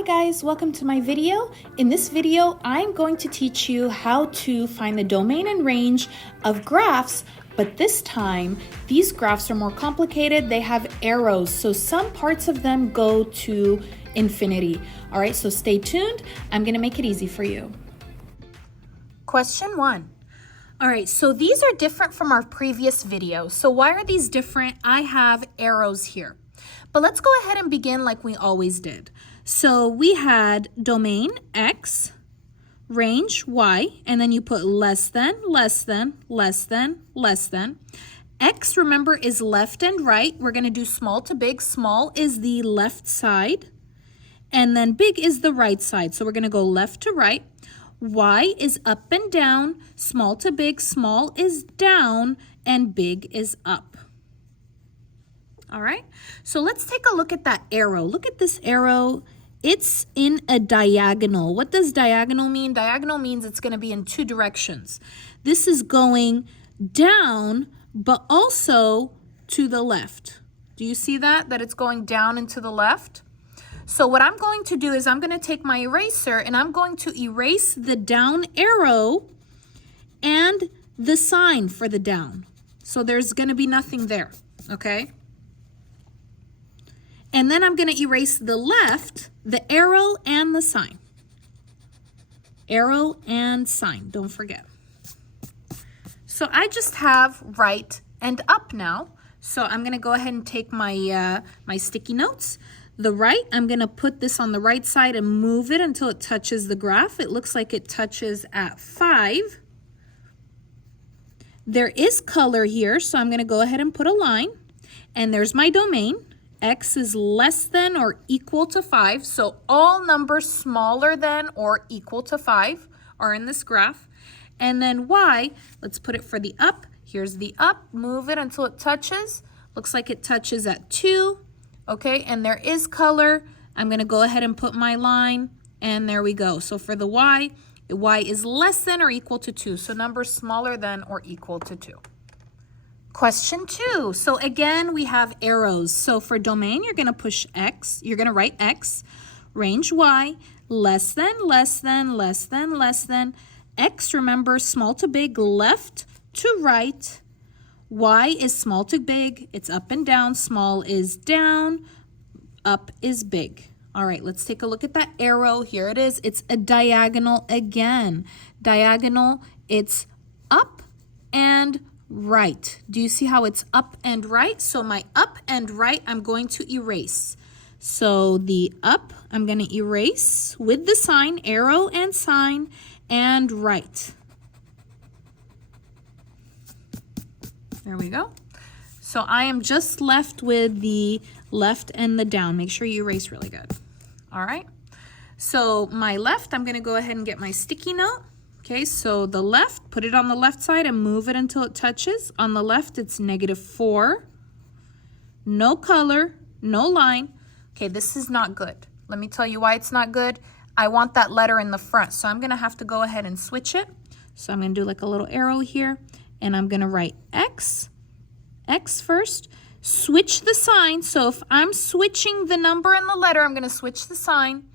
Hi guys, welcome to my video. In this video, I'm going to teach you how to find the domain and range of graphs, but this time, these graphs are more complicated. They have arrows, so some parts of them go to infinity. All right, so stay tuned. I'm gonna make it easy for you. Question 1. All right, so these are different from our previous video. So why are these different? I have arrows here. But let's go ahead and begin like we always did. So we had domain X, range Y, and then you put less than, less than, less than, less than. X, remember, is left and right. We're going to do small to big. Small is the left side, and then big is the right side. So we're going to go left to right. Y is up and down. Small to big. Small is down, and big is up. All right, so let's take a look at that arrow. Look at this arrow. It's in a diagonal. What does diagonal mean? Diagonal means it's going to be in two directions. This is going down, but also to the left. Do you see that? That it's going down and to the left? So what I'm going to do is I'm going to take my eraser and I'm going to erase the down arrow and the sign for the down. So there's going to be nothing there, okay? And then I'm going to erase the left, the arrow and the sign. Arrow and sign, don't forget. So I just have right and up now. So I'm going to go ahead and take my, my sticky notes. The right, I'm going to put this on the right side and move it until it touches the graph. It looks like it touches at 5. There is color here, so I'm going to go ahead and put a line. And there's my domain. X is less than or equal to 5. So all numbers smaller than or equal to 5 are in this graph. And then Y, let's put it for the up. Here's the up. Move it until it touches. Looks like it touches at 2. Okay, and there is color. I'm going to go ahead and put my line. And there we go. So for the Y is less than or equal to 2. So numbers smaller than or equal to 2. Question 2. So again, we have arrows. So for domain, you're going to push X. You're going to write X. Range Y, less than, less than, less than, less than. X, remember, small to big, left to right. Y is small to big. It's up and down. Small is down. Up is big. All right, let's take a look at that arrow. Here it is. It's a diagonal again. Diagonal, it's up and right. Do you see how it's up and right? So my up and right, I'm going to erase. So the up, I'm going to erase with the sign, arrow and sign, and right. There we go. So I am just left with the left and the down. Make sure you erase really good. All right. So my left, I'm going to go ahead and get my sticky note. Okay, so the left, put it on the left side and move it until it touches. On the left, it's -4. No color, no line. Okay, this is not good. Let me tell you why it's not good. I want that letter in the front, so I'm going to have to go ahead and switch it. So I'm going to do like a little arrow here, and I'm going to write X. X first. Switch the sign. So if I'm switching the number and the letter, I'm going to switch the sign.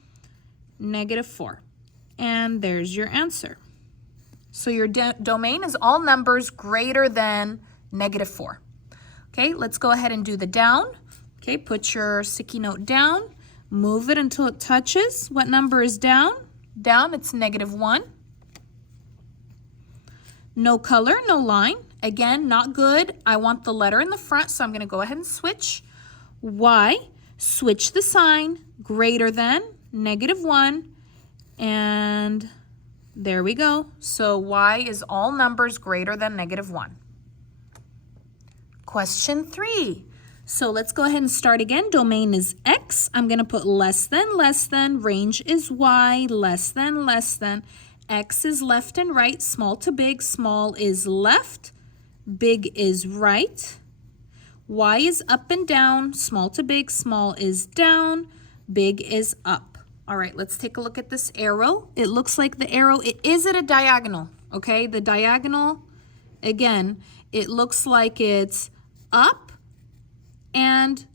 -4. And there's your answer. So your domain is all numbers greater than -4. Okay, let's go ahead and do the down. Okay, put your sticky note down. Move it until it touches. What number is down? Down, it's -1. No color, no line. Again, not good. I want the letter in the front, so I'm going to go ahead and switch. Y, switch the sign, greater than, -1, and there we go. So Y is all numbers greater than -1. Question 3. So let's go ahead and start again. Domain is X. I'm going to put less than. Range is Y, less than. X is left and right, small to big. Small is left, big is right. Y is up and down, small to big. Small is down, big is up. All right, let's take a look at this arrow. It looks like the arrow, it is at a diagonal, okay? The diagonal, again, it looks like it's up and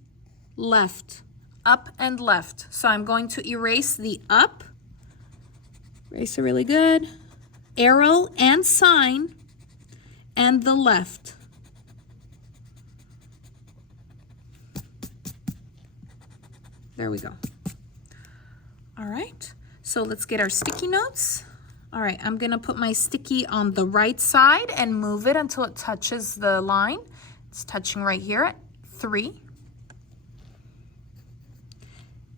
left. up and left. So I'm going to erase the up, erase it really good, arrow and sign, and the left. There we go. All right, so let's get our sticky notes. All right, I'm gonna put my sticky on the right side and move it until it touches the line. It's touching right here at 3.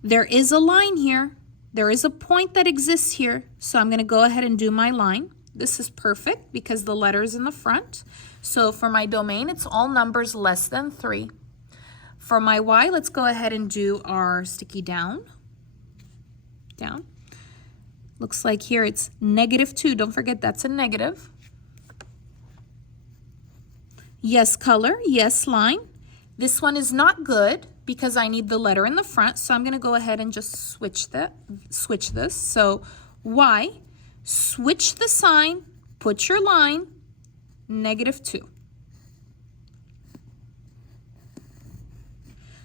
There is a line here. There is a point that exists here, so I'm gonna go ahead and do my line. This is perfect because the letter is in the front. So for my domain, it's all numbers less than 3. For my y, let's go ahead and do our sticky down. Down. Looks like here it's -2. Don't forget that's a negative. Yes color, yes line. This one is not good because I need the letter in the front, so I'm going to go ahead and just switch this. So y, switch the sign, put your line, -2.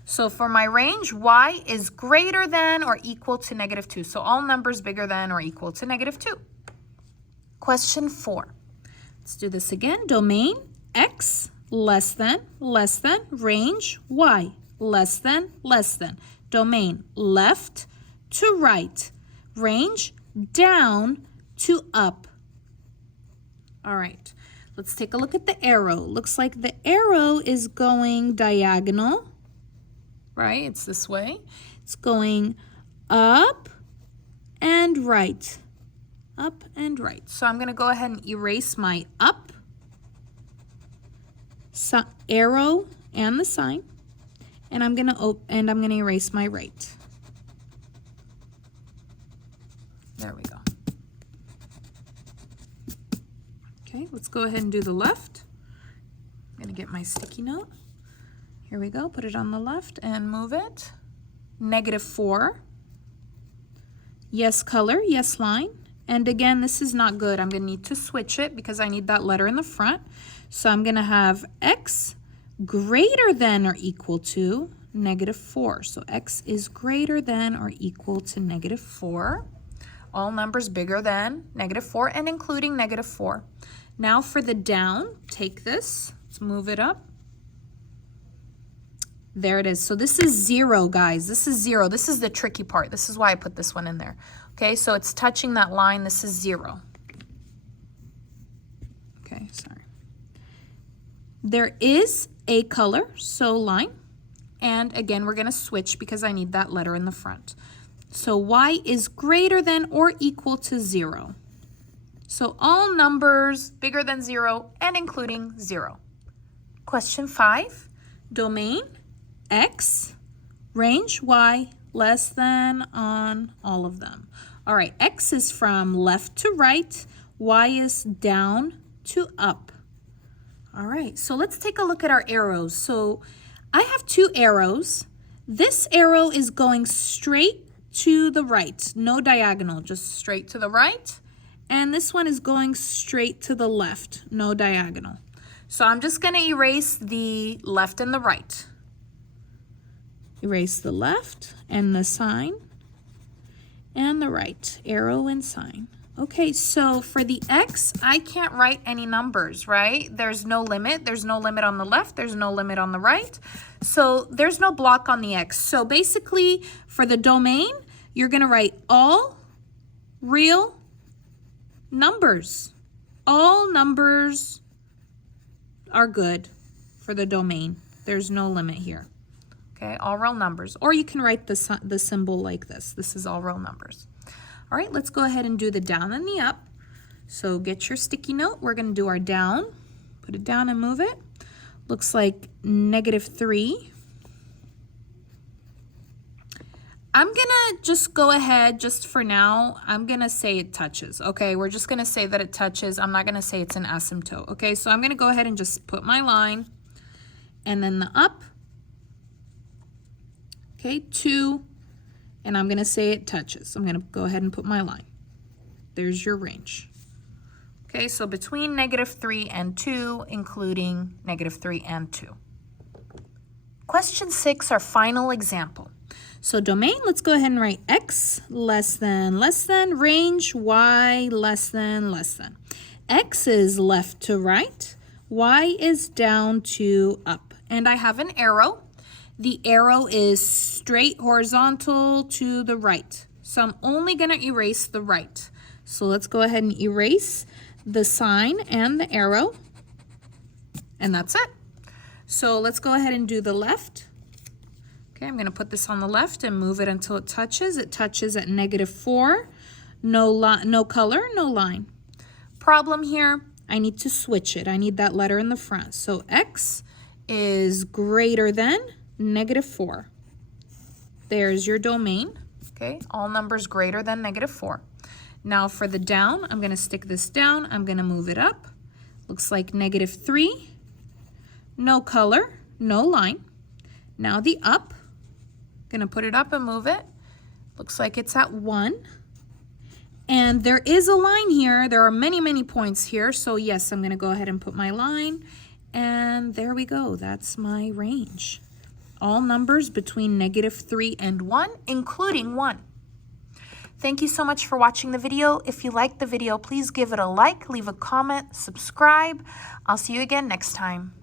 So for my range, y is greater than or equal to -2. So all numbers bigger than or equal to -2. Question 4. Let's do this again. Domain, x, less than, range, y, less than. Domain, left to right, range, down to up. All right, let's take a look at the arrow. Looks like the arrow is going diagonal. Right, it's this way. It's going up and right, up and right. So I'm gonna go ahead and erase my up, arrow and the sign, and I'm gonna erase my right. There we go. Okay, let's go ahead and do the left. I'm gonna get my sticky note. Here we go, put it on the left and move it. -4. Yes color, yes line. And again, this is not good. I'm gonna need to switch it because I need that letter in the front. So I'm gonna have x greater than or equal to -4. So x is greater than or equal to -4. All numbers bigger than -4 and including -4. Now for the down, take this, let's move it up. There it is. So this is 0, guys. This is 0. This is the tricky part. This is why I put this one in there. Okay, so it's touching that line. This is 0. Okay, sorry. There is a color, so line. And again, we're going to switch because I need that letter in the front. So y is greater than or equal to 0. So all numbers bigger than 0 and including 0. Question 5, domain, x, range, y, less than on all of them. All right, x is from left to right, y is down to up. All right, so let's take a look at our arrows. So I have 2 arrows. This arrow is going straight to the right, no diagonal, just straight to the right. And this one is going straight to the left, no diagonal. So I'm just gonna erase the left and the right. Erase the left and the sign and the right, arrow and sign. Okay, so for the x, I can't write any numbers, right? There's no limit. There's no limit on the left. There's no limit on the right. So there's no block on the x. So basically, for the domain, you're going to write all real numbers. All numbers are good for the domain. There's no limit here. Okay, all real numbers. Or you can write the symbol like this. This is all real numbers. All right, let's go ahead and do the down and the up. So get your sticky note. We're going to do our down. Put it down and move it. Looks like -3. I'm going to just go ahead, just for now, I'm going to say it touches. Okay, we're just going to say that it touches. I'm not going to say it's an asymptote. Okay, so I'm going to go ahead and just put my line. And then the up. Okay, 2, and I'm going to say it touches. I'm going to go ahead and put my line. There's your range. Okay, so between -3 and 2, including -3 and 2. Question 6, our final example. So domain, let's go ahead and write x less than, range y less than. X is left to right, y is down to up. And I have an arrow. The arrow is straight horizontal to the right. So I'm only going to erase the right. So let's go ahead and erase the sign and the arrow. And that's it. So let's go ahead and do the left. Okay, I'm going to put this on the left and move it until it touches. It touches at -4. No color, no line. Problem here, I need to switch it. I need that letter in the front. So x is greater than -4. There's your domain. Okay, all numbers greater than -4. Now for the down, I'm going to stick this down. I'm going to move it up. Looks like -3. No color, no line. Now the up. Going to put it up and move it. Looks like it's at 1. And there is a line here. There are many, many points here. So yes, I'm going to go ahead and put my line. And there we go. That's my range. All numbers between -3 and 1, including 1. Thank you so much for watching the video. If you liked the video, please give it a like, leave a comment, subscribe. I'll see you again next time.